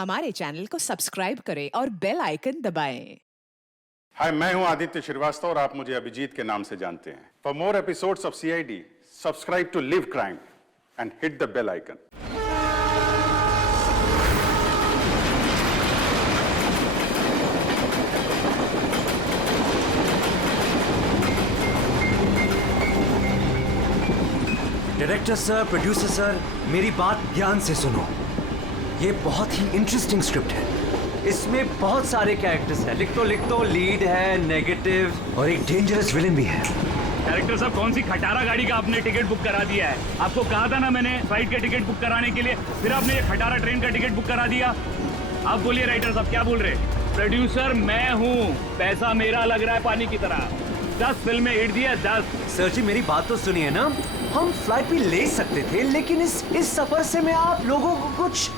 हमारे चैनल को सब्सक्राइब करें और बेल आइकन दबाएं। हाय, मैं हूं आदित्य श्रीवास्तव और आप मुझे अभिजीत के नाम से जानते हैं। For more episodes of CID, subscribe to Liv Crime and hit the bell icon. Director sir, producer sir, मेरी बात ध्यान से सुनो। ये बहुत ही इंटरेस्टिंग स्क्रिप्ट है। इसमें बहुत सारे कैरेक्टर्स हैं। लिख तो लीड है, नेगेटिव और एक डेंजरस विलेन भी है। डायरेक्टर साहब, कौन सी खटारा गाड़ी का आपने टिकट बुक करा दिया है? आपको कहा था ना मैंने फ्लाइट का टिकट बुक कराने के लिए, फिर आपने ये खटारा ट्रेन का टिकट बुक करा दिया। आप बोलिए राइटर साहब, क्या बोल रहे? प्रोड्यूसर मैं हूँ, पैसा मेरा लग रहा है पानी की तरह। 10 फिल्में हिट दी है, 10। सर जी, मेरी बात तो सुनिए ना। हम फ्लाइट भी ले सकते थे, लेकिन इस सफर से मैं आप लोगों को कुछ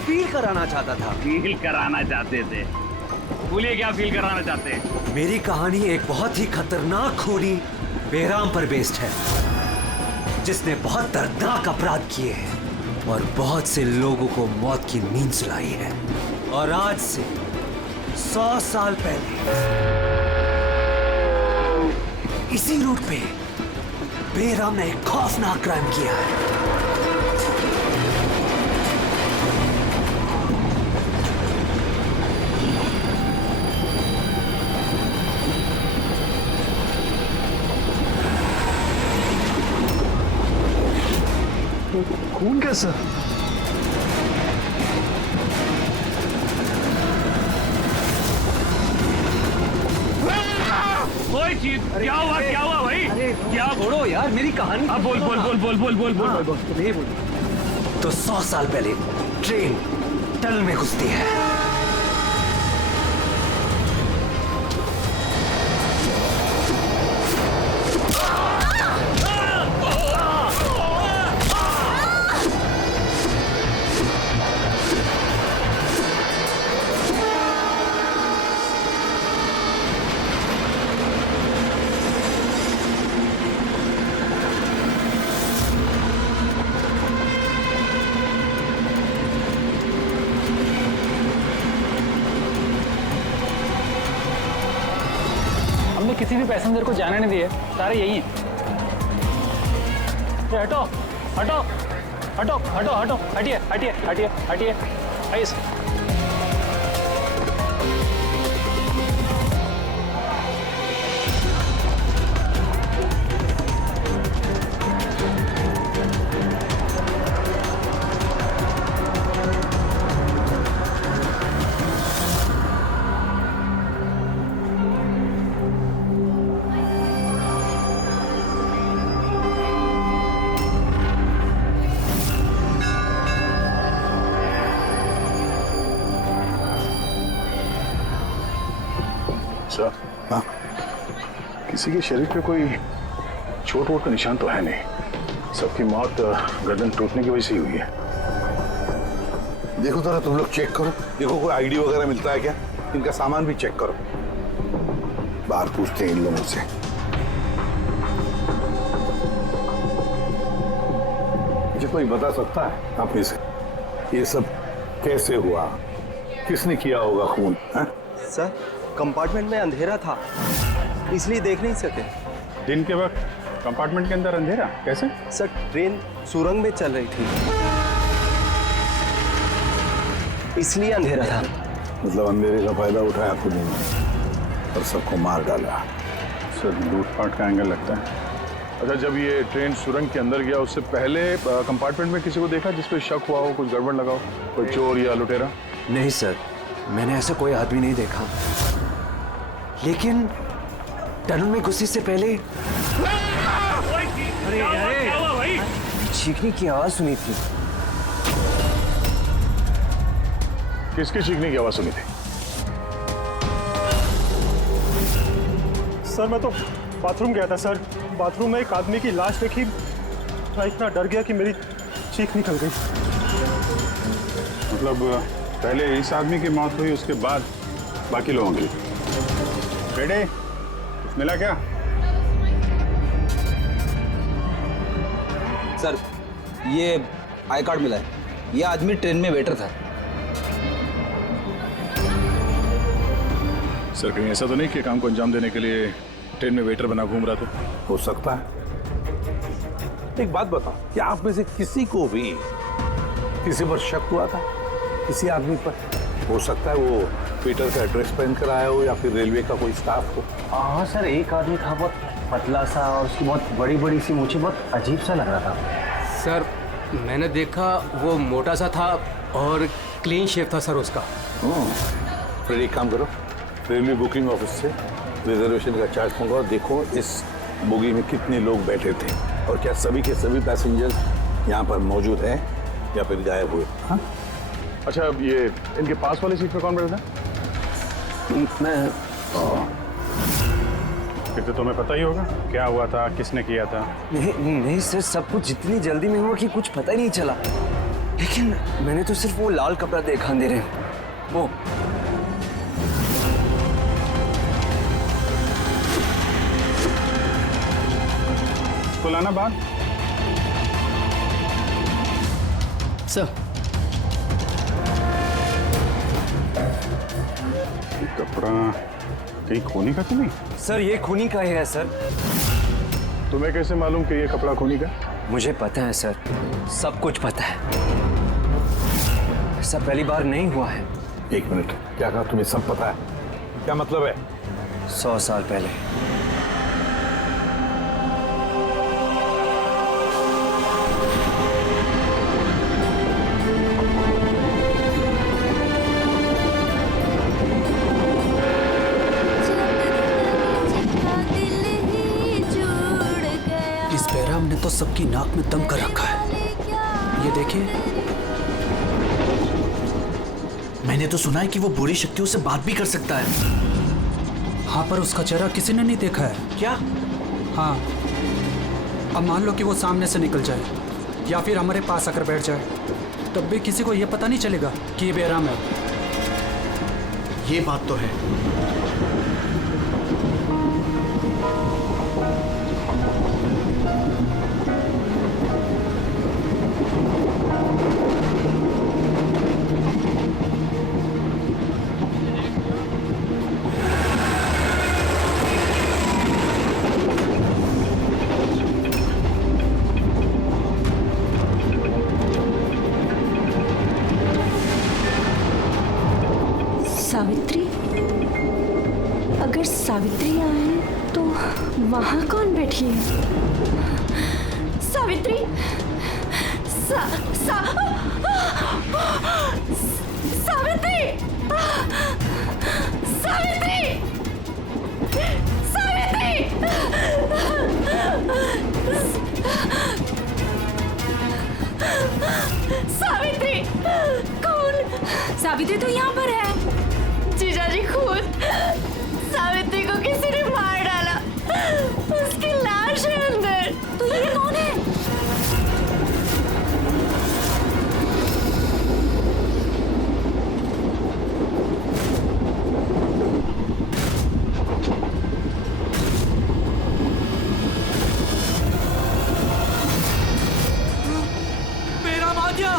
फील कराना चाहता था। फील कराना चाहते थे? बोलिए क्या फील कराना चाहते हैं? मेरी कहानी एक बहुत ही खतरनाक खूनी बेराम पर बेस्ड है, जिसने बहुत दर्दनाक अपराध किए हैं और बहुत से लोगों को मौत की नींद सुलाई है। और आज से 100 साल पहले इसी रूट पे बेराम ने एक खौफनाक क्राइम किया है। खून कैसा? कोई चीज क्या हुआ भाई? क्या? छोड़ो यार, मेरी कहानी। अब बोल। नहीं बोल। तो 100 साल पहले ट्रेन टनल में घुसती है। हमने किसी भी पैसेंजर को जाने नहीं दिए, सारे यही हैं। हटो हटो हटो हटो हटो, हटिए हटिए हटिए हटिए, आइए। सर, हाँ, किसी के शरीर पे कोई चोट वोट का निशान तो है नहीं। सबकी मौत गर्दन टूटने की वजह से ही हुई है। देखो जरा, तुम लोग चेक करो, देखो कोई आईडी वगैरह मिलता है क्या। इनका सामान भी चेक करो। बाहर पूछते हैं इन लोगों से। मुझे कोई बता सकता है आप में से ये सब कैसे हुआ, किसने किया होगा खून? सर, कंपार्टमेंट में अंधेरा था, इसलिए देख नहीं सके। दिन के वक्त कंपार्टमेंट के अंदर अंधेरा कैसे? सर, ट्रेन सुरंग में चल रही थी, इसलिए अंधेरा था। मतलब अंधेरे का फायदा उठाया खुद ने और सबको मार डाला। सर, लूटपाट का एंगल लगता है। अच्छा, जब ये ट्रेन सुरंग के अंदर गया उससे पहले कंपार्टमेंट में किसी को देखा जिस पे शक हुआ हो, कुछ गड़बड़ लगा हो, कोई चोर या लुटेरा? नहीं सर, मैंने ऐसा कोई आदमी नहीं देखा, लेकिन टनल में घुसने से पहले क्या हुआ भाई? चीखने की आवाज सुनी थी। किसकी चीखने की आवाज सुनी थी? सर, मैं तो बाथरूम गया था सर। बाथरूम में एक आदमी की लाश देखी, मैं इतना डर गया कि मेरी चीख निकल गई। मतलब पहले इस आदमी की मौत हुई, उसके बाद बाकी लोगों की। बेटे, कुछ मिला क्या? सर, ये आई कार्ड मिला है। ये आदमी ट्रेन में वेटर था। सर कहीं ऐसा तो नहीं कि काम को अंजाम देने के लिए ट्रेन में वेटर बना घूम रहा था? हो सकता है। एक बात बताओ, क्या आप में से किसी को भी किसी पर शक हुआ था? किसी आदमी पर? हो सकता है वो वेटर का ड्रेस पहन कर आया हो या फिर रेलवे का कोई स्टाफ हो। हाँ सर, एक आदमी था बहुत पतला सा और उसकी बहुत बड़ी बड़ी सी मूछें, बहुत अजीब सा लग रहा था। सर मैंने देखा वो मोटा सा था और क्लीन शेव था सर उसका। फिर एक काम करो, रेलवे बुकिंग ऑफिस से रिजर्वेशन का चार्ट मंगाओ, देखो इस बोगी में कितने लोग बैठे थे और क्या सभी के सभी पैसेंजर्स यहाँ पर मौजूद हैं या फिर गायब हुए। हाँ? अच्छा, ये इनके पास वाली सीट पे कौन बैठा था? मैं फिर तो तुम्हें पता ही होगा क्या हुआ था, किसने किया था। नहीं सर, सब कुछ जितनी जल्दी में हुआ कि कुछ पता ही नहीं चला। लेकिन मैंने तो सिर्फ वो लाल कपड़ा देखा अंधेरे में, वो। तो लाना बात सर। कपड़ा कहीं खूनी का तो नहीं? सर ये खूनी का ही है सर। तुम्हें कैसे मालूम कि ये कपड़ा खूनी का? मुझे पता है सर, सब कुछ पता है। ऐसा पहली बार नहीं हुआ है। एक मिनट, क्या कहा? तुम्हें सब पता है? क्या मतलब है? 100 साल पहले इस बैराम ने तो सबकी नाक में दम कर रखा है। ये देखिए, मैंने तो सुना है कि वो बुरी शक्तियों से बात भी कर सकता है। हाँ पर उसका चेहरा किसी ने नहीं देखा है। क्या? हाँ, अब मान लो कि वो सामने से निकल जाए या फिर हमारे पास आकर बैठ जाए, तब भी किसी को ये पता नहीं चलेगा कि ये बैराम है। ये बात तो है। सावित्री? अगर सावित्री आए तो वहाँ कौन बैठी है? सावित्री! सावित्री! सावित्री! सावित्री! सावित्री! कौन? सावित्री तो यहाँ पर है। जीजाजी, खुद सावित्री को किसी ने मार डाला, उसकी लाश है अंदर। तो ये कौन है? बैराम आ गया।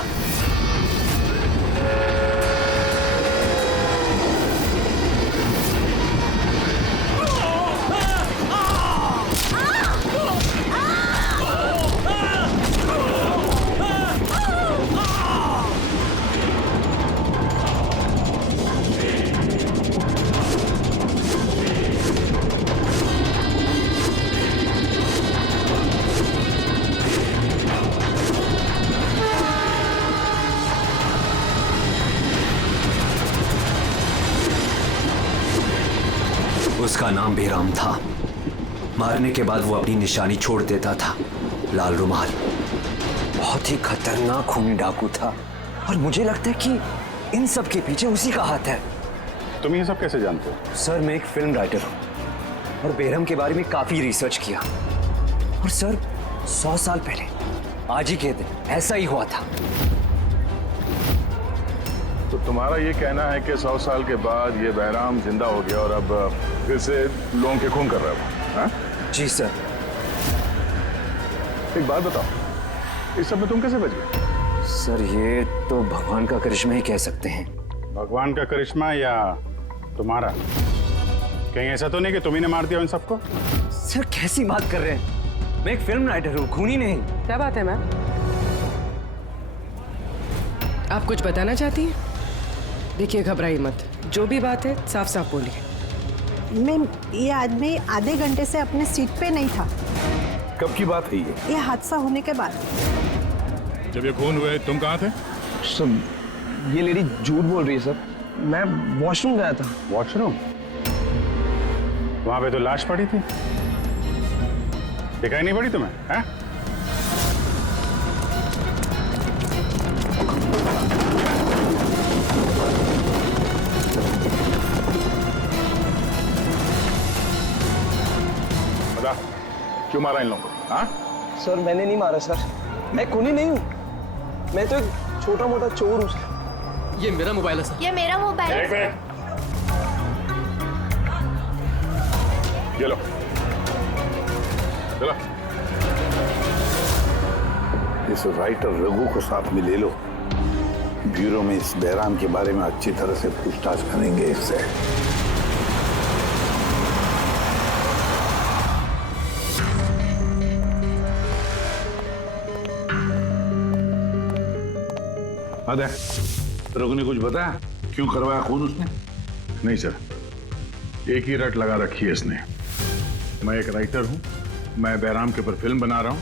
उसका नाम बेराम था। मारने के बाद वो अपनी निशानी छोड़ देता था, लाल रुमाल। बहुत ही खतरनाक खूनी डाकू था और मुझे लगता है कि इन सब के पीछे उसी का हाथ है। तुम ये सब कैसे जानते हो? सर मैं एक फिल्म राइटर हूँ और बेरहम के बारे में काफी रिसर्च किया। और सर 100 साल पहले आज ही के दिन ऐसा ही हुआ था। तो तुम्हारा ये कहना है कि 100 साल के बाद ये बहराम जिंदा हो गया और अब फिर से लोगों के खून कर रहा है? हाँ? जी सर। एक बात बताओ, इस सब में तुम कैसे बच गए? सर ये तो भगवान का करिश्मा ही कह सकते हैं। भगवान का करिश्मा या तुम्हारा? कहीं ऐसा तो नहीं कि तुम ही ने मार दिया उन सबको? सर कैसी बात कर रहे हैं? मैं एक फिल्म राइटर हूँ, खूनी नहीं। क्या बात है मैम? आप कुछ बताना चाहती हैं? देखिए घबराइए मत, जो भी बात है साफ साफ बोलिए। मैम, ये आदमी आधे घंटे से अपने सीट पे नहीं था। कब की बात है ये हादसा होने के बाद। जब ये खून हुए तुम कहाँ थे? सर ये लेडी झूठ बोल रही है सर। मैं वॉशरूम गया था। वॉशरूम? वहां पे तो लाश पड़ी थी, दिखाई नहीं पड़ी तुम्हें? हैं? बता, क्यों मारा इन लोगों को? हाँ? सर मैंने नहीं मारा सर, मैं खूनी नहीं हूँ, मैं तो एक छोटा मोटा चोर हूँ सर। ये मेरा मोबाइल है सर। ये मेरा मोबाइल है। ये लो, चलो। इस राइटर रघु को साथ में ले लो, ब्यूरो में इस बहराम के बारे में अच्छी तरह से पूछताछ करेंगे इससे। अरे रघु ने कुछ बताया क्यों करवाया खून उसने? नहीं सर, एक ही रट लगा रखी है इसने। मैं एक राइटर हूँ, मैं बहराम के ऊपर फिल्म बना रहा हूँ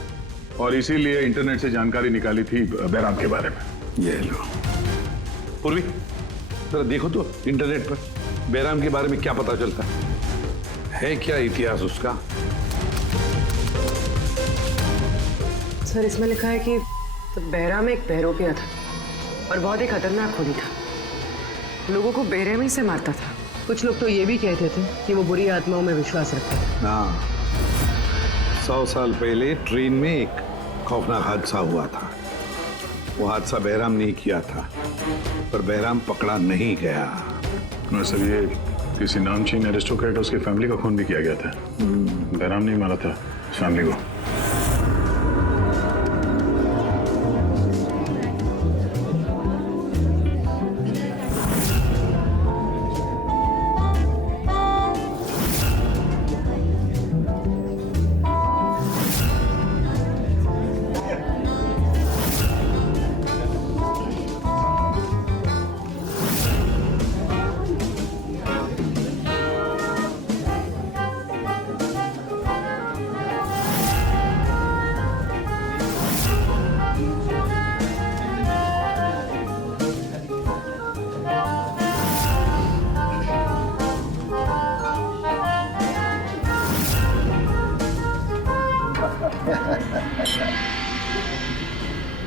और इसीलिए इंटरनेट से जानकारी निकाली थी बहराम के बारे में। ये लो पूर्वी, जरा देखो तो इंटरनेट पर बहराम के बारे में क्या पता चलता है क्या इतिहास उसका? सर इसमें लिखा है कि बहराम एक बहरोपिया था और बहुत ही खतरनाक खूनी था। लोगों को बेरहमी से मारता था। कुछ लोग तो ये भी कहते थे कि वो बुरी आत्माओं में विश्वास रखता था। हाँ, 100 साल पहले ट्रेन में एक खौफनाक हादसा हुआ था। वो हादसा बहराम ने किया था, पर बहराम पकड़ा नहीं गया। सर ये किसी नामचीन एरिस्टोक्रेट उसकी फैमिली का खून भी किया गया था। बहराम नहीं मारा था फैमिली को।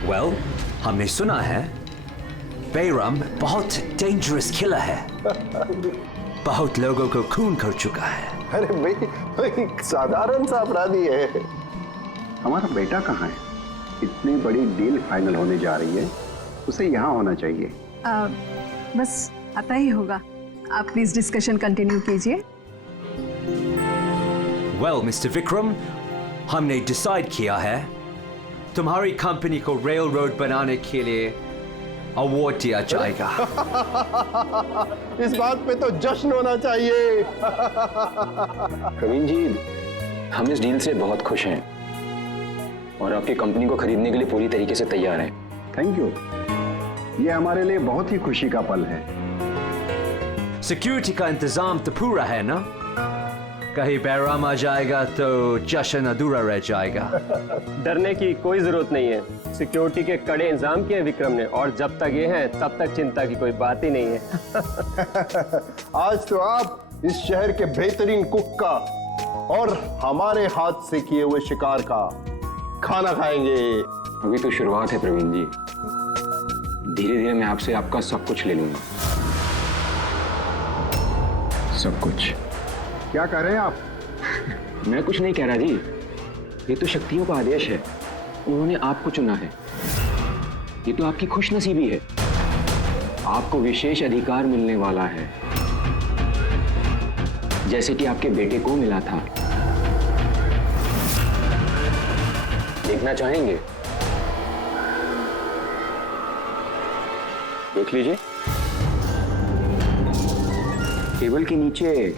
Well, हमने सुना है बेरम बहुत डेंजरस किलर है, बहुत लोगों को खून कर चुका है। अरे भाई साधारण सा अपराधी है। हमारा बेटा कहाँ है? इतनी बड़ी डील फाइनल होने जा रही है, उसे यहाँ होना चाहिए। बस आता ही होगा। आप प्लीज डिस्कशन कंटिन्यू कीजिए। Well, मिस्टर विक्रम, हमने डिसाइड किया है तुम्हारी कंपनी को रेल रोड बनाने के लिए अवार्ड दिया जाएगा। इस बात पे तो जश्न होना चाहिए। प्रवीण जी, हम इस डील से बहुत खुश हैं और आपकी कंपनी को खरीदने के लिए पूरी तरीके से तैयार हैं। थैंक यू, ये हमारे लिए बहुत ही खुशी का पल है। सिक्योरिटी का इंतजाम तो पूरा है ना? कहीं बहराम आ जाएगा तो जश्न अधूरा रह जाएगा। डरने की कोई जरूरत नहीं है। सिक्योरिटी के कड़े इंतजाम किए विक्रम ने, और जब तक ये हैं तब तक चिंता की कोई बात ही नहीं है। आज तो आप इस शहर के बेहतरीन कुक का और हमारे हाथ से किए हुए शिकार का खाना खाएंगे। अभी तो शुरुआत है प्रवीण जी, धीरे धीरे मैं आपसे आपका सब कुछ ले लूंगा। सब कुछ? क्या कह रहे हैं आप? मैं कुछ नहीं कह रहा जी, ये तो शक्तियों का आदेश है। उन्होंने आपको चुना है, ये तो आपकी खुशनसीबी है। आपको विशेष अधिकार मिलने वाला है, जैसे कि आपके बेटे को मिला था। देखना चाहेंगे? देख लीजिए, टेबल के नीचे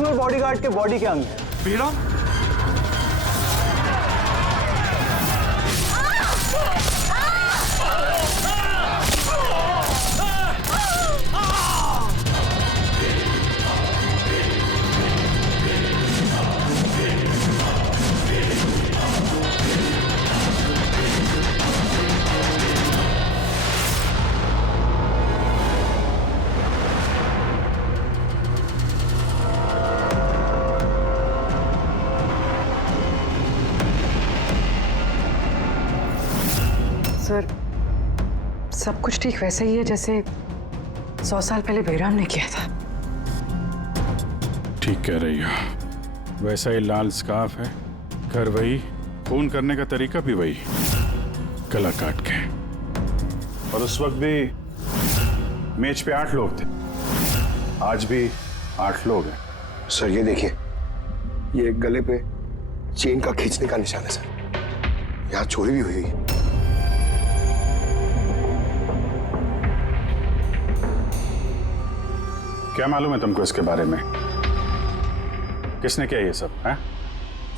पर्सनल बॉडीगार्ड के बॉडी के अंग है। बेराम? सर, सब कुछ ठीक वैसे ही है जैसे 100 साल पहले बेराम ने किया था। ठीक कह रही हो। वैसा ही लाल स्कार्फ है, घर वही, खून करने का तरीका भी वही, गला काट के। और उस वक्त भी मेज पे 8 लोग थे, आज भी 8 लोग हैं। सर ये देखिए, ये गले पे चेन का खींचने का निशान है सर। यहाँ चोरी भी हुई है। क्या मालूम है तुमको इसके बारे में? किसने किया ये सब है?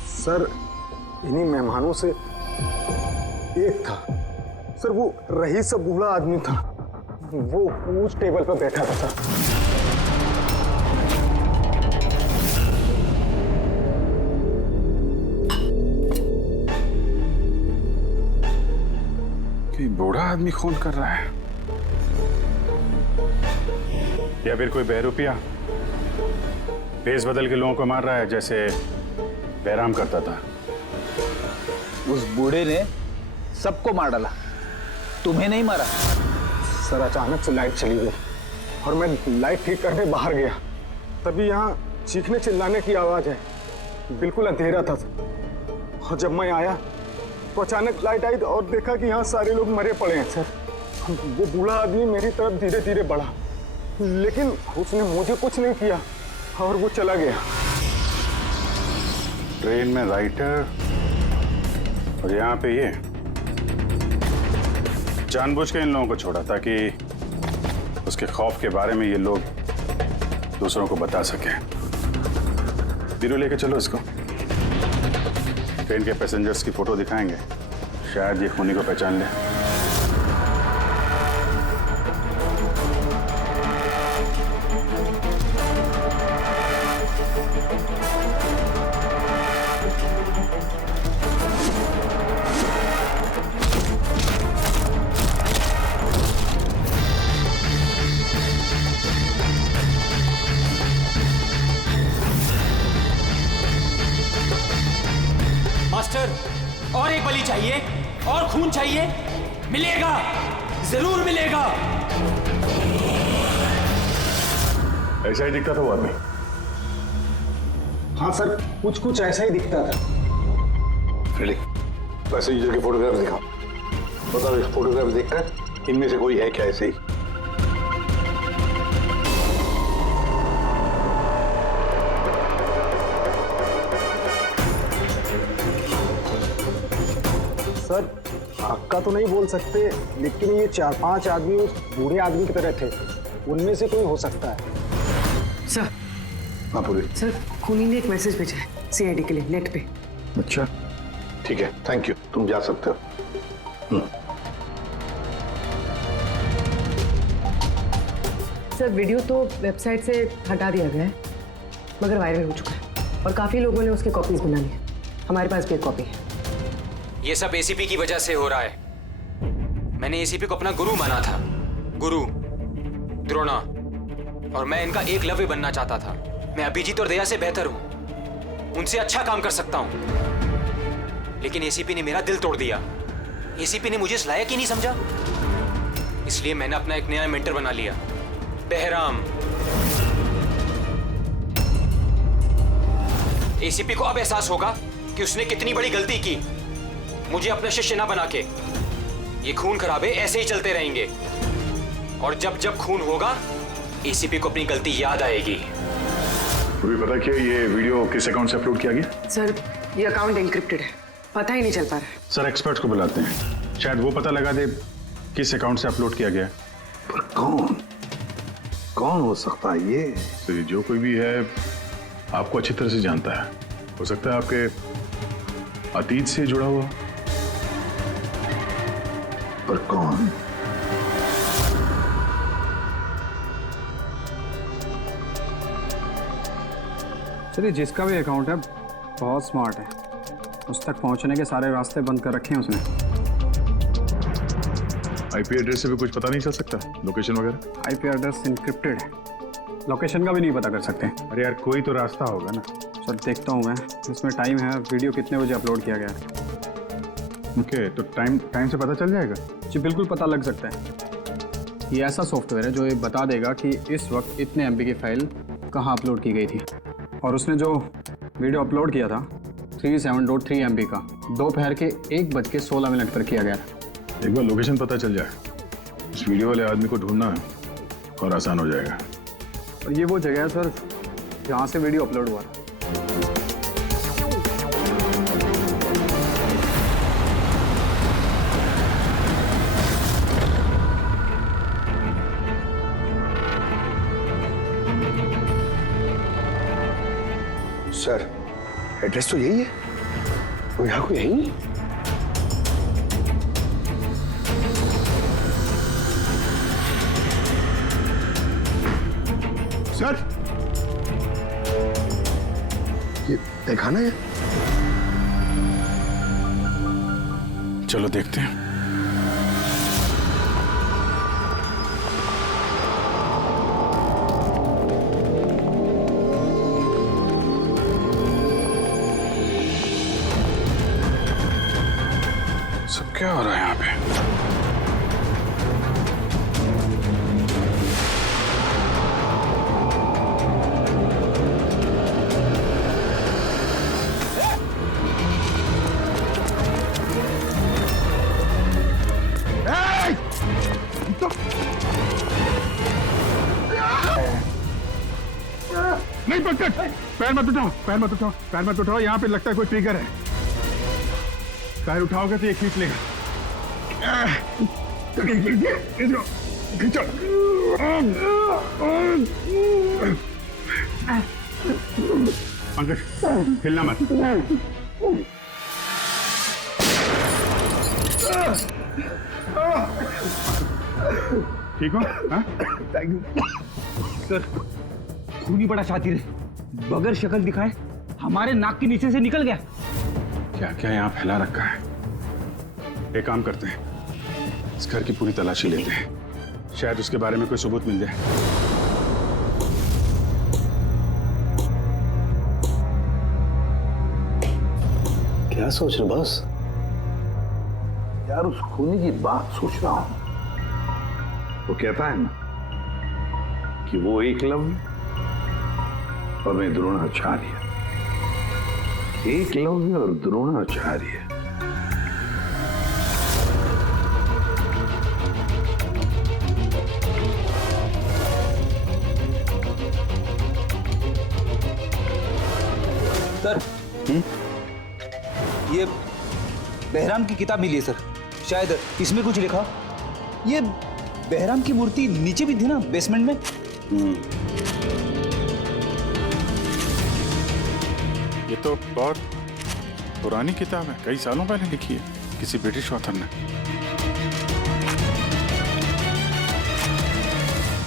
सर इन्हीं मेहमानों से एक था सर, वो रईस सा बूढ़ा आदमी था, वो उस टेबल पर बैठा था सर। कि बूढ़ा आदमी खून कर रहा है या फिर कोई बहरूपिया भेस बदल के लोगों को मार रहा है जैसे बैराम करता था। उस बूढ़े ने सबको मार डाला, तुम्हें नहीं मारा। सर अचानक से लाइट चली गई और मैं लाइट ठीक करने बाहर गया, तभी यहाँ चीखने चिल्लाने की आवाज है। बिल्कुल अंधेरा था और जब मैं आया तो अचानक लाइट आई और देखा कि यहाँ सारे लोग मरे पड़े हैं सर। वो बूढ़ा आदमी मेरी तरफ धीरे धीरे बढ़ा, लेकिन उसने मुझे कुछ नहीं किया और वो चला गया। ट्रेन में राइटर और यहाँ पे ये जानबूझ के इन लोगों को छोड़ा ताकि उसके खौफ के बारे में ये लोग दूसरों को बता सकें। धीरे लेके चलो इसको। ट्रेन के पैसेंजर्स की फोटो दिखाएंगे, शायद ये खूनी को पहचान ले। मास्टर, और एक बलि चाहिए, और खून चाहिए। मिलेगा, जरूर मिलेगा। ऐसा ही दिखता था वो आदमी। हाँ सर, कुछ कुछ ऐसा ही दिखता था। फ्रेडी, पैसेंजर के फोटोग्राफ दिखाओ। बताओ, इस फोटोग्राफ देखकर इनमें से कोई है क्या ऐसे ही? सर पक्का तो नहीं बोल सकते, लेकिन ये 4-5 आदमी उस बूढ़े आदमी की तरह थे, उनमें से कोई हो सकता है। सर, हाँ पूरी। सर खूनी ने एक मैसेज भेजा है सीआईडी के लिए नेट पे। अच्छा ठीक है, थैंक यू, तुम जा सकते हो। सर वीडियो तो वेबसाइट से हटा दिया गया है, मगर वायरल हो चुका है और काफी लोगों ने उसकी कॉपीज बना ली है। हमारे पास भी एक कॉपी है। ये सब एसीपी की वजह से हो रहा है। मैंने एसीपी को अपना गुरु माना था, गुरु द्रोणा, और मैं इनका एकलव्य बनना चाहता था। मैं अभिजीत और दया से बेहतर हूं, उनसे अच्छा काम कर सकता हूं, लेकिन एसीपी ने मेरा दिल तोड़ दिया। एसीपी ने मुझे इस लायक ही नहीं समझा, इसलिए मैंने अपना एक नया मेंटर बना लिया, बहराम। एसीपी को अब एहसास होगा कि उसने कितनी बड़ी गलती की, मुझे अपना शिष्य ना बना के। ये खून खराबे ऐसे ही चलते रहेंगे, और जब जब खून होगा एसीपी को अपनी गलती याद आएगी। पूरी पता क्या ये वीडियो किस अकाउंट से अपलोड किया गया? सर ये अकाउंट एन्क्रिप्टेड है, पता ही नहीं चल पा रहा है। सर एक्सपर्ट्स को बुलाते हैं, शायद वो पता लगा दे किस अकाउंट से अपलोड किया गया। पर कौन हो सकता है ये? तो जो कोई भी है आपको अच्छी तरह से जानता है। हो सकता है आपके अतीत से जुड़ा हुआ। पर कौन? चलिए, जिसका भी अकाउंट है बहुत स्मार्ट है। उस तक पहुंचने के सारे रास्ते बंद कर रखे हैं उसने। आईपी एड्रेस से भी कुछ पता नहीं चल सकता? लोकेशन वगैरह? आईपी एड्रेस इनक्रिप्टेड है, लोकेशन का भी नहीं पता कर सकते। अरे यार, कोई तो रास्ता होगा ना। सर देखता हूँ मैं, इसमें टाइम है, वीडियो कितने बजे अपलोड किया गया है। ओके, तो टाइम से पता चल जाएगा? जी बिल्कुल पता लग सकता है। ये ऐसा सॉफ्टवेयर है जो ये बता देगा कि इस वक्त इतने MB की फाइल कहाँ अपलोड की गई थी। और उसने जो वीडियो अपलोड किया था 37.3 MB का, दोपहर के 1:16 पर किया गया था। एक बार लोकेशन पता चल जाए, इस वीडियो वाले आदमी को ढूंढना और आसान हो जाएगा। और ये वो जगह है सर जहाँ से वीडियो अपलोड हुआ था। सर, एड्रेस तो यही है। वो यहाँ को यही? सर, ये दिखाना है। चलो देखते हैं। सब क्या हो रहा है यहाँ पे? नहीं पकड़, पैर मत उठाओ, पैर मत उठाओ, पैर मत उठाओ। यहाँ पे लगता है कोई ट्रिगर है। पैर उठाओगे तो ये खींच लेगा। खींचो। पंकज, हिलना मत। ठीक हो? Thank you sir. खून ही बड़ा शातिर है, बगैर शक्ल दिखाए हमारे नाक के नीचे से निकल गया। क्या क्या यहाँ फैला रखा है? एक काम करते हैं, इस घर की पूरी तलाशी लेते हैं, शायद उसके बारे में कोई सबूत मिल जाए। क्या सोच रहे बस? यार, उस खूनी की बात सोच रहा हूं। वो कहता है ना कि वो एकलव्य और मैं द्रोणाचार्य। एकलव्य और द्रोणाचार्य। सर, ये बहराम की किताब मिली है सर। शायद इसमें कुछ लिखा। ये बहराम की मूर्ति नीचे भी थी ना, बेसमेंट में। ये तो बहुत पुरानी किताब है, कई सालों पहले लिखी है किसी ब्रिटिश ऑथर ने।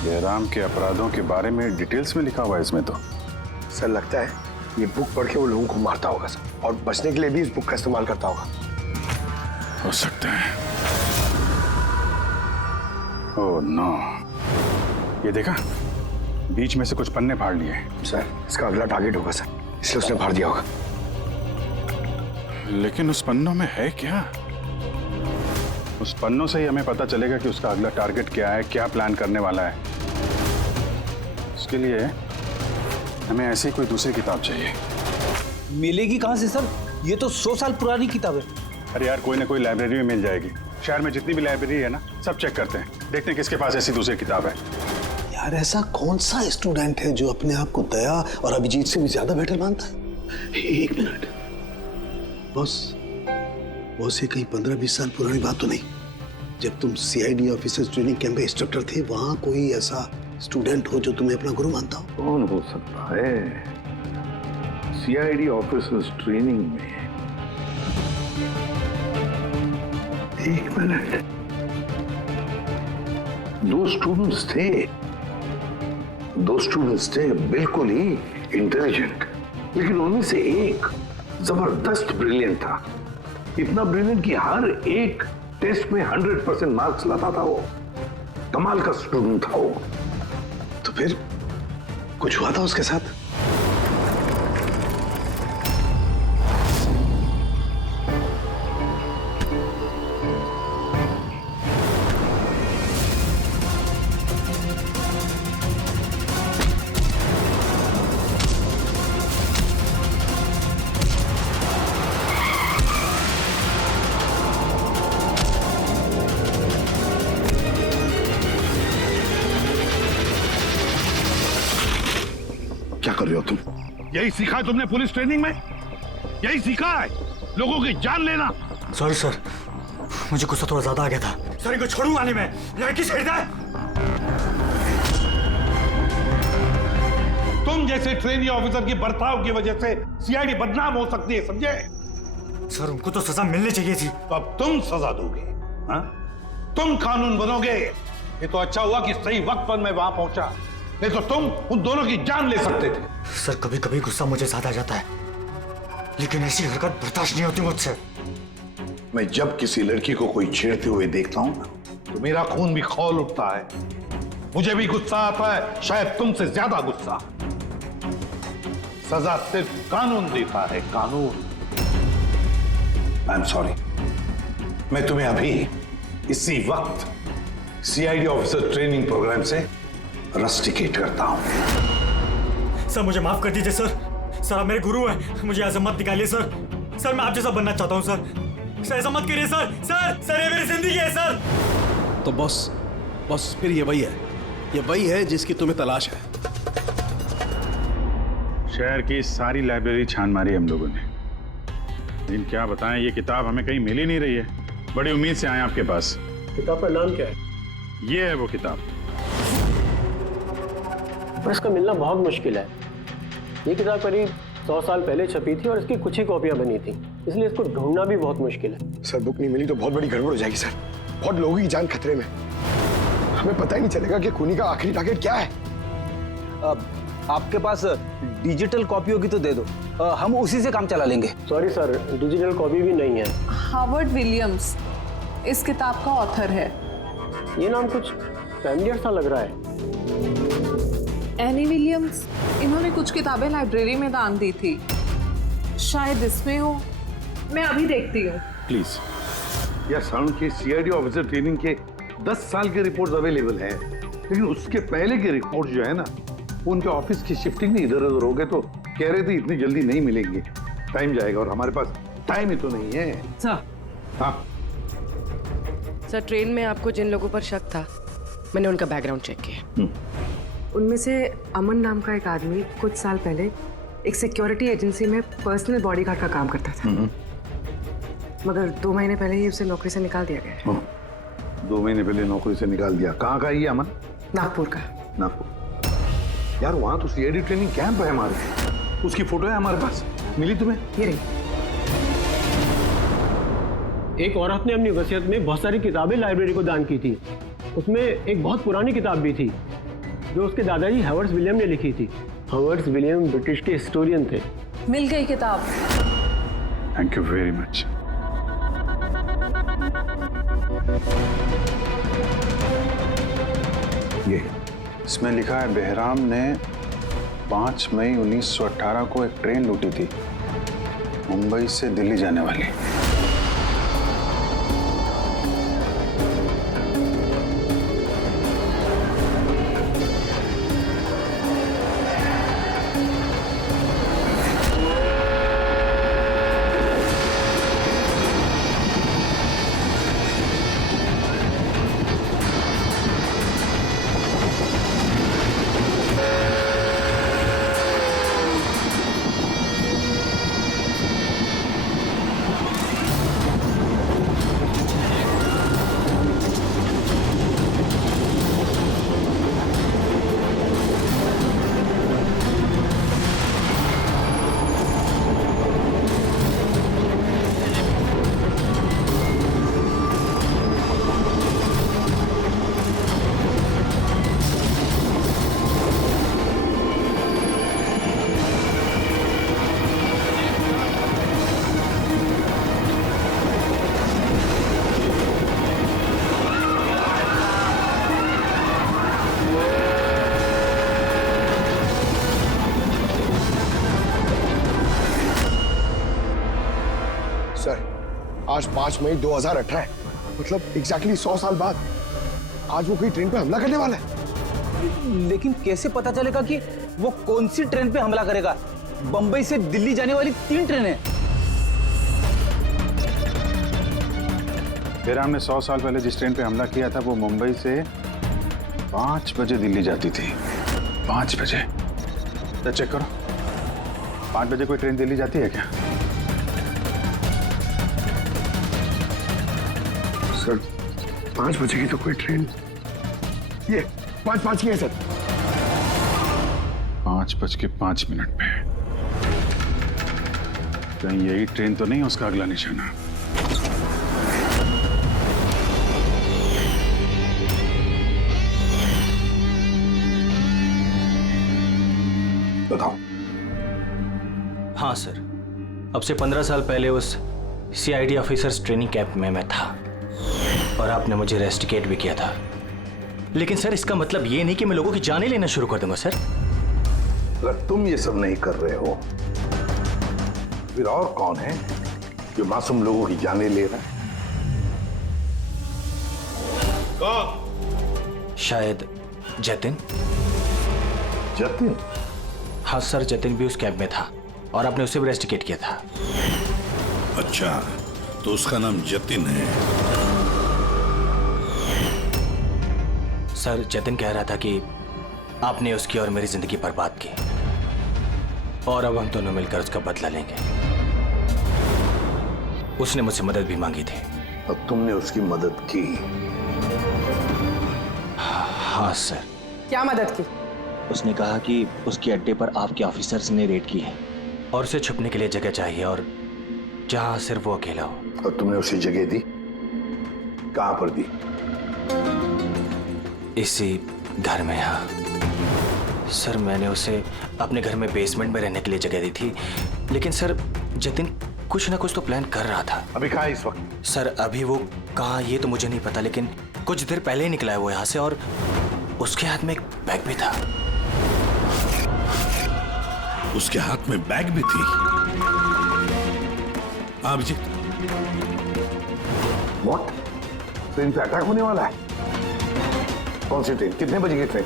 बहराम के अपराधों के बारे में डिटेल्स में लिखा हुआ है इसमें तो। सर, लगता है ये बुक पढ़ के वो लोगों को मारता होगा सर, और बचने के लिए भी इस बुक का इस्तेमाल करता होगा। हो सकता है। ओह नो, ये देखा, बीच में से कुछ पन्ने फाड़ लिए। सर, इसका अगला टारगेट होगा सर, इसलिए उसने फाड़ दिया होगा। लेकिन उस पन्नों में है क्या? उस पन्नों से ही हमें पता चलेगा कि उसका अगला टारगेट क्या है, क्या प्लान करने वाला है। उसके लिए हमें ऐसी कोई दूसरी किताब चाहिए। मिलेगी कहां से सर? ये तो 100 साल पुरानी किताब है। अरे यार, कोई ना कोई लाइब्रेरी में मिल जाएगी। शहर में जितनी भी लाइब्रेरी है ना, सब चेक करते हैं, देखते हैं किसके पास ऐसी दूसरी किताब है। यार, ऐसा कौन सा स्टूडेंट है जो अपने आप को दया और अभिजीत से भी ज्यादा बेटर मानता है? एक मिनट बॉस, ये कहीं 15-20 साल पुरानी बात तो नहीं? जब तुम CID ऑफिसर्स ट्रेनिंग कैंप में इंस्ट्रक्टर थे, वहां कोई ऐसा स्टूडेंट हो जो तुम्हें अपना गुरु मानता हो? कौन हो सकता है? सीआईडी ऑफिसर्स ट्रेनिंग में। एक मिनट, 2 स्टूडेंट्स थे बिल्कुल ही इंटेलिजेंट, लेकिन उनमें से एक जबरदस्त ब्रिलियंट था। इतना ब्रिलियंट कि हर एक टेस्ट में 100% मार्क्स लाता था वो। कमाल का स्टूडेंट था वो। तो फिर कुछ हुआ था उसके साथ? क्या कर रहे हो तुम? यही सीखा है तुमने पुलिस ट्रेनिंग में? यही सीखा है लोगों की जान लेना? सॉरी सर, मुझे गुस्सा थोड़ा ज्यादा आ गया था। सर इनको छोड़ूंगा नहीं मैं, लड़की छेड़ दे। तुम जैसे ट्रेनी ऑफिसर की बर्ताव की वजह से सीआईडी बदनाम हो सकती है, समझे? सर उनको तो सजा मिलनी चाहिए थी। तो अब तुम सजा दोगे? हाँ? तुम कानून बनोगे? ये तो अच्छा हुआ कि सही वक्त पर मैं वहां पहुंचा, नहीं तो तुम उन दोनों की जान ले सकते थे। सर कभी कभी गुस्सा मुझे ज्यादा आ जाता है, लेकिन ऐसी हरकत बर्दाश्त नहीं होती मुझसे। मैं जब किसी लड़की को कोई छेड़ते हुए देखता हूं तो मेरा खून भी खौल उठता है। मुझे भी गुस्सा आता है, शायद तुमसे ज्यादा गुस्सा। सजा सिर्फ कानून देता है, कानून। आई एम सॉरी, मैं तुम्हें अभी इसी वक्त सीआईडी ऑफिसर ट्रेनिंग प्रोग्राम से रस्टिकेट करता हूं। सर मुझे माफ कर दीजिए सर। सर आप मेरे गुरु हैं, मुझे यहाँ से मत निकालिए सर। सर मैं आप जैसा बनना चाहता हूँ सर। ऐसा मत करिए सर। सर ये मेरी जिंदगी है सर। तो बॉस फिर ये वही है जिसकी तुम्हें तलाश है। शहर की सारी लाइब्रेरी छान मारी हम लोगों ने, लेकिन क्या बताएं, ये किताब हमें कहीं मिल ही नहीं रही है। बड़ी उम्मीद से आए आपके पास। किताब का नाम क्या है? ये है वो किताब। पर इसका मिलना बहुत मुश्किल है। ये किताब करीब 100 साल पहले छपी थी और इसकी कुछ ही कॉपियां बनी थी, इसलिए इसको ढूंढना भी बहुत मुश्किल है। सर बुक नहीं मिली तो बहुत बड़ी गड़बड़ हो जाएगी सर। बहुत लोगों की जान खतरे में। हमें पता ही नहीं चलेगा कि खूनी का आखिरी टारगेट क्या है। आपके पास डिजिटल कॉपी होगी तो दे दो, हम उसी से काम चला लेंगे। सॉरी सर, डिजिटल कॉपी भी नहीं है। हार्वर्ड विलियम्स इस किताब का ऑथर है। ये नाम कुछ फैमिलियर सा लग रहा है। एनी विलियम्स, इन्होंने कुछ किताबें लाइब्रेरी में दान दी थी, शायद इसमें हो। मैं अभी देखती हूँ। प्लीज। यार साउंड के सीआईडी ऑफिसर ट्रेनिंग के 10 साल के रिपोर्ट्स अवेलेबल है, लेकिन उसके पहले के रिपोर्ट जो है ना, उनके ऑफिस की शिफ्टिंग में इधर उधर हो गए, तो कह रहे थे इतनी जल्दी नहीं मिलेंगे, टाइम जाएगा, और हमारे पास टाइम ही तो नहीं है। सर। हाँ सर, ट्रेन में आपको जिन लोगों पर शक था, मैंने उनका बैकग्राउंड चेक किया। उनमें से अमन नाम का एक आदमी कुछ साल पहले एक सिक्योरिटी एजेंसी में पर्सनल बॉडीगार्ड का काम करता था, मगर 2 महीने पहले ही उसे नौकरी से निकाल दिया गया। 2 महीने पहले नौकरी से निकाल दिया। कहाँ का ये अमन? नागपुर का। नागपुर। यार वहाँ तो सीआईडी ट्रेनिंग कैंप है हमारे, उसकी फोटो है हमारे पास, मिली तुम्हें? ये रही। एक औरत ने अपनी वसीयत में बहुत सारी किताबें लाइब्रेरी को दान की थी। उसमें एक बहुत पुरानी किताब भी थी जो उसके दादाजी हॉवर्ड विलियम ने लिखी थी। हॉवर्ड विलियम ब्रिटिश के हिस्टोरियन थे। मिल गई किताब। Thank you very much. ये इसमें लिखा है, बेहराम ने 5 मई 1918 को एक ट्रेन लूटी थी, मुंबई से दिल्ली जाने वाली। आज 5 मई 2018 है, मतलब एग्जैक्टली 100 साल बाद आज वो कोई ट्रेन पे हमला करने वाला है। लेकिन कैसे पता चलेगा कि वो कौन सी ट्रेन पे हमला करेगा? बंबई से दिल्ली जाने वाली 3 ट्रेनें। बेराम ने 100 साल पहले जिस ट्रेन पे हमला किया था वो मुंबई से 5 बजे दिल्ली जाती थी। 5 बजे। तो चेक करो, 5 बजे कोई ट्रेन दिल्ली जाती है क्या? सर 5 बजे की तो कोई ट्रेन, ये 5:05 की है सर। 5:05 पे कहीं यही ट्रेन तो नहीं उसका अगला निशाना? बताओ। हाँ सर, अब से 15 साल पहले उस CID ऑफिसर्स ट्रेनिंग कैंप में मैं था और आपने मुझे रेस्टिकेट भी किया था। लेकिन सर इसका मतलब ये नहीं कि मैं लोगों की जानें लेना शुरू कर दूंगा सर। अगर तुम ये सब नहीं कर रहे हो फिर और कौन है जो मासूम लोगों की जानें ले रहा है? कौन? शायद जतिन। जतिन? हाँ सर, जतिन भी उस कैंप में था और आपने उसे भी रेस्टिकेट किया था। अच्छा, तो उसका नाम जतिन है। सर जतिन कह रहा था कि आपने उसकी और मेरी जिंदगी बर्बाद की और अब हम दोनों मिलकर उसका बदला लेंगे। उसने मुझसे मदद भी मांगी थी। और तुमने उसकी मदद की? हाँ सर। क्या मदद की? उसने कहा कि उसके अड्डे पर आपके ऑफिसर्स ने रेड की है और उसे छुपने के लिए जगह चाहिए और जहां सिर्फ वो अकेला हो। और तुमने उसे जगह दी? कहां पर दी? इसी घर में। हाँ सर, मैंने उसे अपने घर में बेसमेंट में रहने के लिए जगह दी थी, लेकिन सर जतिन कुछ ना कुछ तो प्लान कर रहा था। अभी कहाँ है इस वक्त? सर अभी वो कहाँ ये तो मुझे नहीं पता, लेकिन कुछ देर पहले ही निकला है वो यहाँ से और उसके हाथ में एक बैग भी था। उसके हाथ में बैग भी थी? अभिजीत, व्हाट? ट्रेन पे अटैक होने वाला है? कौन सी ट्रेन? कितने बजे की ट्रेन?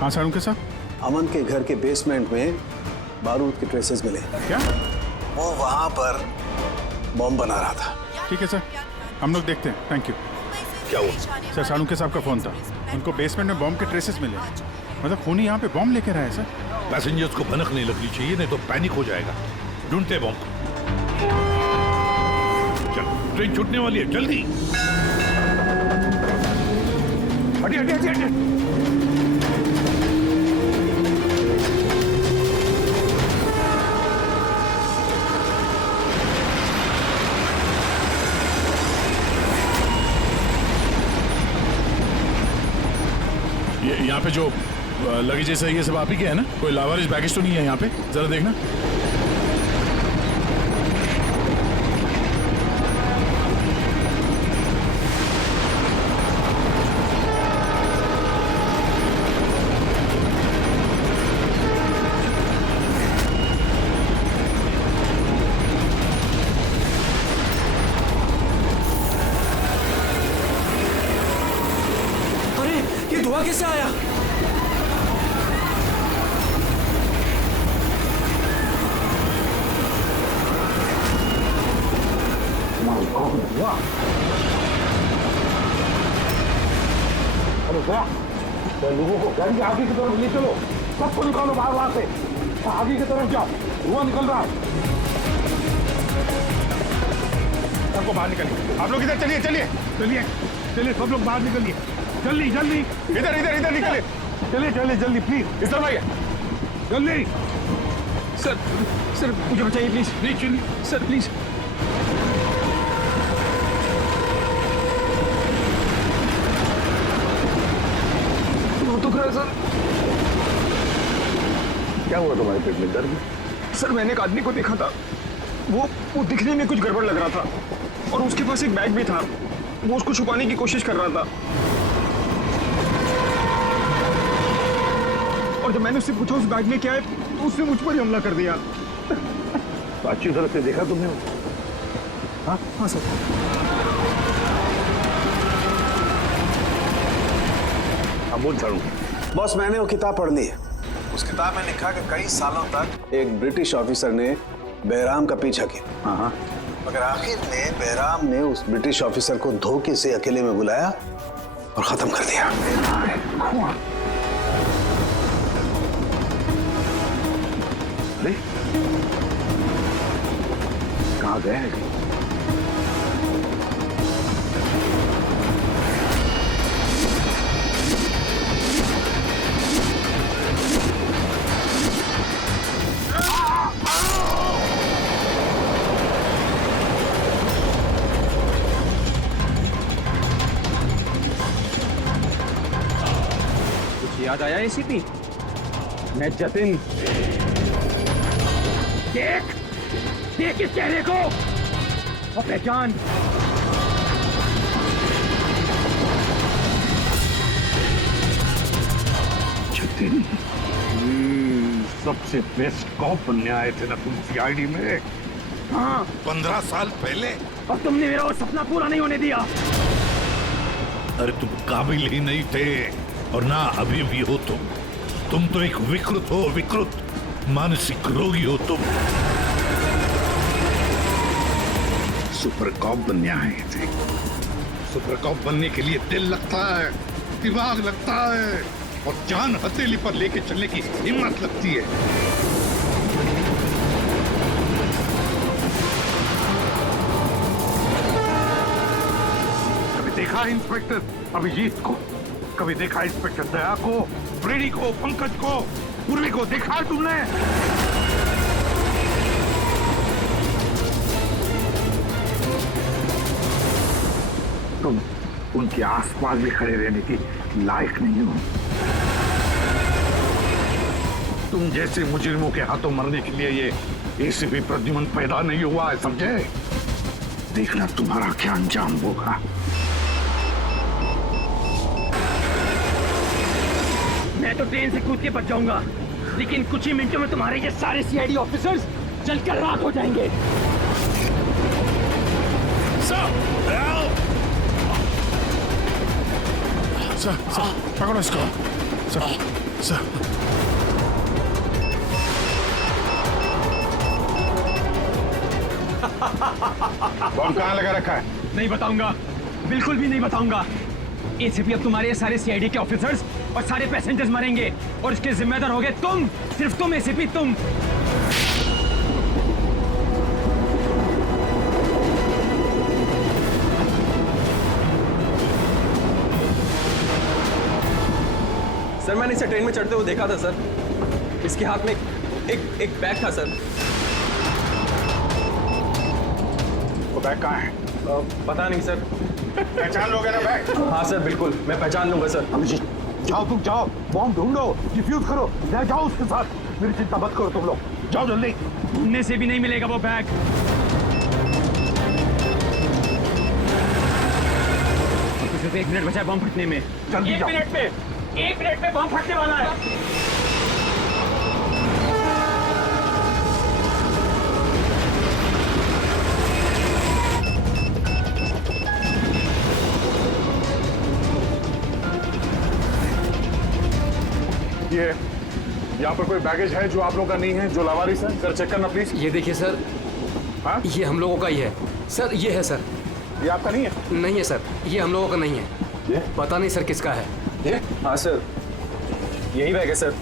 हाँ सारुण के साथ? अमन के घर के बेसमेंट में बारूद के ट्रेसेस मिले। क्या? वो वहां पर बॉम्ब बना रहा था। ठीक है सर, हम लोग देखते हैं। Thank you. क्या हुआ? सर सारुण के साहब का फोन था, उनको बेसमेंट में बॉम्ब के ट्रेसेस मिले। मतलब खूनी यहाँ पे बॉम्ब लेकर आया सर। पैसेंजर्स को भनक नहीं लगनी चाहिए, नहीं तो पैनिक हो जाएगा। ढूंढते बॉम्ब। चल, ट्रेन छूटने वाली है, जल्दी। हटिए हटिए हटिए हटिए। यहाँ पे जो लगेज जैसा ये सब आप ही के है ना? कोई लावारिस बैगेज तो नहीं है यहाँ पे? जरा देखना। अरे ये धुआं कैसे आया? तो लोगों को गाड़ी के आगे की तरफ ले चलो, सबको निकालो बाहर वहां से। आगे की तरफ जाओ, धुआं निकल रहा है। सबको बाहर निकलिए। आप लोग इधर चलिए चलिए चलिए चलिए, सब लोग बाहर निकलिए जल्दी जल्दी। इधर इधर इधर निकलिए, चलिए चलिए जल्दी प्लीज। इस तरफ आइए जल्दी। सर सर मुझे बचाइए प्लीज। नहीं चलिए सर प्लीज। बहुत दुख रहा है सर। क्या हुआ तुम्हारे पेट में? दर्द? सर मैंने एक आदमी को देखा था, वो दिखने में कुछ गड़बड़ लग रहा था और उसके पास एक बैग भी था, वो उसको छुपाने की कोशिश कर रहा था। और जब मैंने उससे पूछा उस बैग में क्या है, तो उसने मुझ पर ही हमला कर दिया। तो अच्छी तरह से देखा तुमने? हाँ हाँ सर। अब बोल साड़ू। बॉस, मैंने वो किताब पढ़ ली है। उस किताब में लिखा कि कई सालों तक एक ब्रिटिश ऑफिसर ने बहराम का पीछा किया। हाँ, मगर आखिर में बहराम ने उस ब्रिटिश ऑफिसर को धोखे से अकेले में बुलाया और खत्म कर दिया। अरे कहाँ गए हैं? याद आया एसीपी? मैं जतिन। देख देख इस चेहरे को और पहचान। जतिन, सबसे बेस्ट कॉप बनने आए थे ना तुम सीआईडी में? हाँ, 15 साल पहले। और तुमने मेरा वो सपना पूरा नहीं होने दिया। अरे तुम काबिल ही नहीं थे और ना अभी भी हो। तुम तो एक विकृत हो, विकृत मानसिक रोगी हो तुम। सुपर कॉप बनने आए थे। सुपर कॉप बनने के लिए दिल लगता है, दिमाग लगता है और जान हथेली पर लेके चलने की हिम्मत लगती है। कभी देखा इंस्पेक्टर अभिजीत को? कभी देखा इंस्पेक्टर दया को, फ्रेडी को, पंकज को, मुरली को? देखा है तुमने? तुम उनके आसपास भी खड़े रहने की लायक नहीं हो। तुम जैसे मुजरिमों के हाथों मरने के लिए ये एसीपी प्रद्युमन पैदा नहीं हुआ है, समझे? देखना तुम्हारा क्या अंजाम होगा। मैं तो ट्रेन से कूद के बच जाऊंगा, लेकिन कुछ ही मिनटों में तुम्हारे ये सारे सीआईडी ऑफिसर्स जलकर राख हो जाएंगे। सर पकड़ो इसको। सर बम कहाँ लगा रखा है? नहीं बताऊंगा, बिल्कुल भी नहीं बताऊंगा। एसीपी अब तुम्हारे सारे सीआईडी के ऑफिसर्स और सारे पैसेंजर्स मरेंगे और इसके जिम्मेदार होगे तुम, सिर्फ तुम एसीपी, तुम। सर मैंने इसे ट्रेन में चढ़ते हुए देखा था सर। इसके हाथ में एक बैग था सर। वो बैग कहाँ है? पता नहीं सर। पहचान लोगे ना बैग? हाँ सर बिल्कुल, मैं पहचान लूंगा सर। अभिजीत जाओ, तुम जाओ, बॉम्ब ढूंढो, डिफ्यूज करो, ले जाओ उसके साथ। मेरी चिंता मत करो तुम लोग, जाओ जल्दी। ढूंढने से भी नहीं मिलेगा वो बैग। सिर्फ 1 मिनट बचा है बम फटने में। जल्दी जाओ। 1 मिनट में बम फटने वाला है। ये यहाँ पर कोई बैगेज है जो आप लोगों का नहीं है, जो लावारिस है? सर चेक करना प्लीज। ये देखिए सर। हाँ? ये हम लोगों का ही है सर। ये है सर। ये आपका नहीं है? नहीं है सर, ये हम लोगों का नहीं है। ये पता नहीं सर किसका है। ये हाँ सर, यही बैग है sir.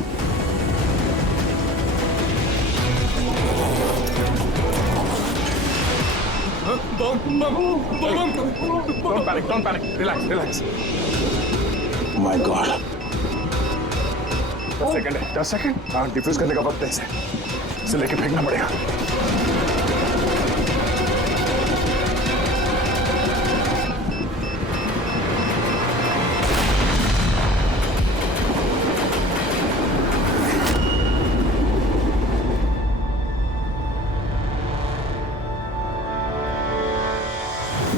Don't panic. Relax. My God 10 second हाँ डिफ्यूज करने का वक्त है इसे लेके फेंकना पड़ेगा।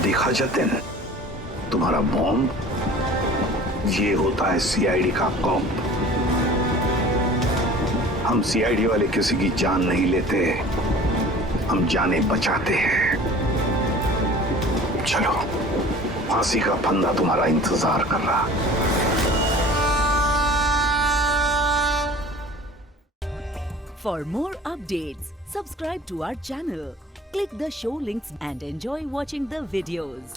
देखा जतिन, तुम्हारा बॉम्ब ये होता है सीआईडी का कॉप। हम सीआईडी वाले किसी की जान नहीं लेते, हम जाने बचाते हैं। चलो, फांसी का फंदा तुम्हारा इंतजार कर रहा। For more updates, subscribe to our channel, click the show links and enjoy watching the videos.